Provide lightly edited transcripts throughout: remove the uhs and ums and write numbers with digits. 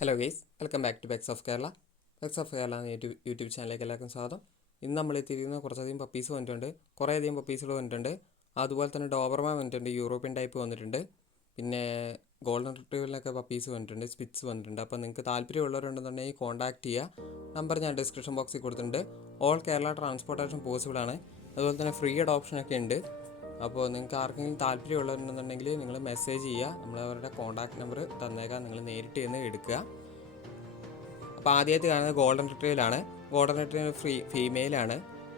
Hello guys, welcome back to Bex of Kerala. Bex of Kerala എന്ന YouTube ചാനലിലേക്ക് എല്ലാവർക്കും സ്വാഗതം. ഇന്ന് നമ്മൾ എത്തിയിരിക്കുന്ന കുറച്ചധികം പപ്പീസ് വന്നിട്ടുണ്ട്, കുറേയധികം പപ്പീസുകൾ വന്നിട്ടുണ്ട്. അതുപോലെ തന്നെ ഡോബർമാൻ വന്നിട്ടുണ്ട്, യൂറോപ്യൻ ടൈപ്പ് വന്നിട്ടുണ്ട്, പിന്നെ ഗോൾഡൻ റിട്രീവറിലൊക്കെ പപ്പീസ് വന്നിട്ടുണ്ട്, സ്പിറ്റ്സ് വന്നിട്ടുണ്ട്. അപ്പോൾ നിങ്ങൾക്ക് താല്പര്യമുള്ളവരുണ്ടെന്നുണ്ടെങ്കിൽ കോൺടാക്ട് ചെയ്യുക. നമ്പർ ഞാൻ ഡിസ്ക്രിപ്ഷൻ ബോക്സിൽ കൊടുത്തിട്ടുണ്ട്. ഓൾ കേരള ട്രാൻസ്പോർട്ടേഷൻ പോസിബിൾ ആണ്. അതുപോലെ തന്നെ ഫ്രീ അഡോപ്ഷനൊക്കെ ഉണ്ട്. അപ്പോൾ നിങ്ങൾക്ക് ആർക്കെങ്കിലും താല്പര്യമുള്ളവരുണ്ടെന്നുണ്ടെങ്കിൽ നിങ്ങൾ മെസ്സേജ് ചെയ്യുക. നമ്മൾ അവരുടെ കോൺടാക്ട് നമ്പർ തന്നേക്കാം, നിങ്ങൾ നേരിട്ട് ചെന്ന് എടുക്കുക. അപ്പോൾ ആദ്യമായിട്ട് കാണുന്നത് ഗോൾഡൻ റിട്രീവറിലാണ്. ഗോൾഡൻ റിട്രീവർ ഫീമെയിലാണ്.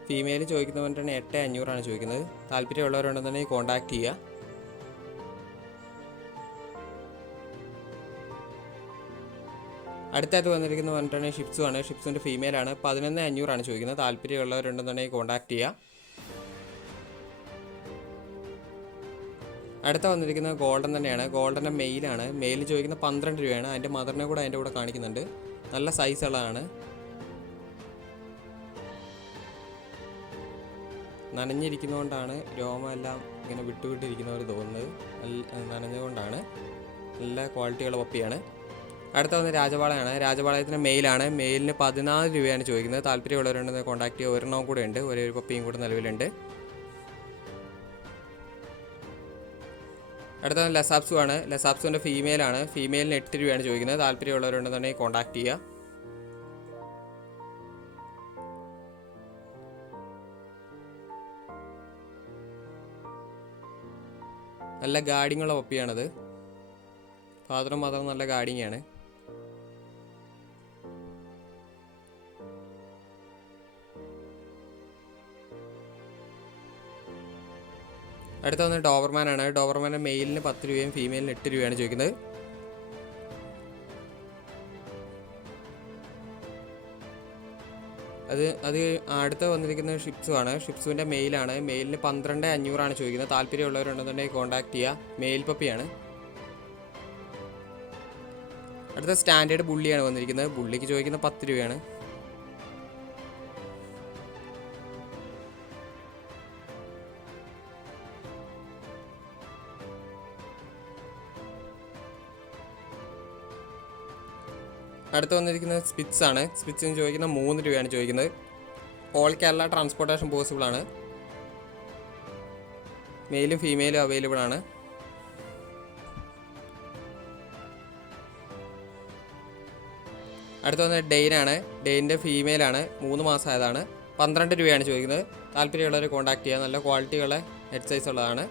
ഫീമെയിൽ ചോദിക്കുന്നവരുടെ 8500 ചോദിക്കുന്നത്. താല്പര്യമുള്ളവരുണ്ടെന്നുണ്ടെങ്കിൽ കോൺടാക്ട് ചെയ്യുക. അടുത്തായിട്ട് വന്നിരിക്കുന്നത് പറഞ്ഞിട്ടുണ്ടെങ്കിൽ ഷിപ്സും ആണ്. ഷിപ്സിൻ്റെ ഫീമെയിലാണ്. 11500 ചോദിക്കുന്നത്. താല്പര്യമുള്ളവരുണ്ടെന്നുണ്ടെങ്കിൽ കോൺടാക്ട് ചെയ്യുക. അടുത്ത വന്നിരിക്കുന്നത് ഗോൾഡൻ തന്നെയാണ്. ഗോൾഡൻ്റെ മെയിലാണ്. മെയിൽ ചോദിക്കുന്നത് 12 രൂപയാണ്. അതിൻ്റെ മദറിനെ കൂടെ അതിൻ്റെ കൂടെ കാണിക്കുന്നുണ്ട്. നല്ല സൈസുള്ളതാണ്. നനഞ്ഞിരിക്കുന്നതുകൊണ്ടാണ് രോമെല്ലാം ഇങ്ങനെ വിട്ടുവിട്ടിരിക്കുന്നവർ തോന്നുന്നത്. നനഞ്ഞുകൊണ്ടാണ്. നല്ല ക്വാളിറ്റിയുള്ള പപ്പിയാണ്. അടുത്ത വന്ന് രാജപാളയാണ്. രാജപാളയത്തിൻ്റെ മെയിലാണ്. മെയിലിന് 14 രൂപയാണ് ചോദിക്കുന്നത്. താല്പര്യമുള്ളവരുണ്ടെന്ന് കോൺടാക്ട് ചെയ്യുക. ഒരെണ്ണവും കൂടെ ഉണ്ട്, ഒരേ ഒരു പപ്പിയും കൂടെ നിലവിലുണ്ട്. അടുത്ത ലസാപ്സു ആണ്. ലസാപ്സുവിൻ്റെ ഫീമെയിലാണ്. ഫീമെയിലിന് 8 രൂപയാണ് ചോദിക്കുന്നത്. താല്പര്യമുള്ളവരുണ്ടെന്നുണ്ടെങ്കിൽ കോൺടാക്ട് ചെയ്യുക. നല്ല ഗാഡിങ്ങുള്ള പപ്പിയാണത്. ഫാദറും മദറും നല്ല ഗാഡിങ്ങാണ്. അടുത്ത വന്ന് ഡോബർമാനാണ്. ഡോബർമാൻ്റെ മെയിലിന് 10 രൂപയും ഫീമെയിലിന് 8 രൂപയാണ് ചോദിക്കുന്നത്. അത് അടുത്ത് വന്നിരിക്കുന്നത് ഷിപ്സുമാണ്. ഷിപ്സുവിൻ്റെ മെയിലാണ്. മെയിലിന് 12500 ചോദിക്കുന്നത്. താല്പര്യമുള്ളവരുണ്ടെന്നുണ്ടെങ്കിൽ കോൺടാക്ട് ചെയ്യുക. മെയിൽ പപ്പിയാണ്. അടുത്ത സ്റ്റാൻഡേർഡ് ബുള്ളിയാണ് വന്നിരിക്കുന്നത്. ബുള്ളിക്ക് ചോദിക്കുന്നത് 10 രൂപയാണ്. അടുത്ത് വന്നിരിക്കുന്നത് സ്പിറ്റ്സ് ആണ്. സ്പിറ്റ്സിന് ചോദിക്കുന്നത് 3 രൂപയാണ് ചോദിക്കുന്നത്. ഓൾ കേരള ട്രാൻസ്പോർട്ടേഷൻ പോസിബിൾ ആണ്. മെയിലും ഫീമെയിലും അവൈലബിൾ ആണ്. അടുത്ത് വന്നത് ഡെയിനാണ്. ഡെയിൻ്റെ ഫീമെയിലാണ്. 3 മാസമായതാണ്. 12 രൂപയാണ് ചോദിക്കുന്നത്. താല്പര്യമുള്ളവർ കോൺടാക്ട് ചെയ്യുക. നല്ല ക്വാളിറ്റിയുള്ള ഹെഡ് സൈസ് ഉള്ളതാണ്.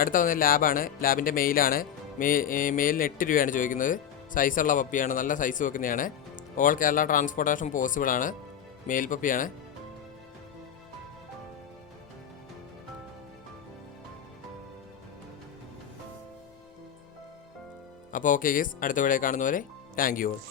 അടുത്ത വന്നത് ലാബാണ്. ലാബിൻ്റെ മെയിലാണ്. മെയിലിന് 8 രൂപയാണ് ചോദിക്കുന്നത്. സൈസുള്ള പപ്പിയാണ്. നല്ല സൈസ് വെക്കുന്നതാണ്. ഓൾ കേരള ട്രാൻസ്പോർട്ടേഷൻ പോസിബിൾ ആണ്. മെയിൽ പപ്പിയാണ്. അപ്പോൾ ഓക്കെ ഗൈസ്, അടുത്ത വീഡിയോ കാണുന്നവരെ താങ്ക് യു ഓൾ.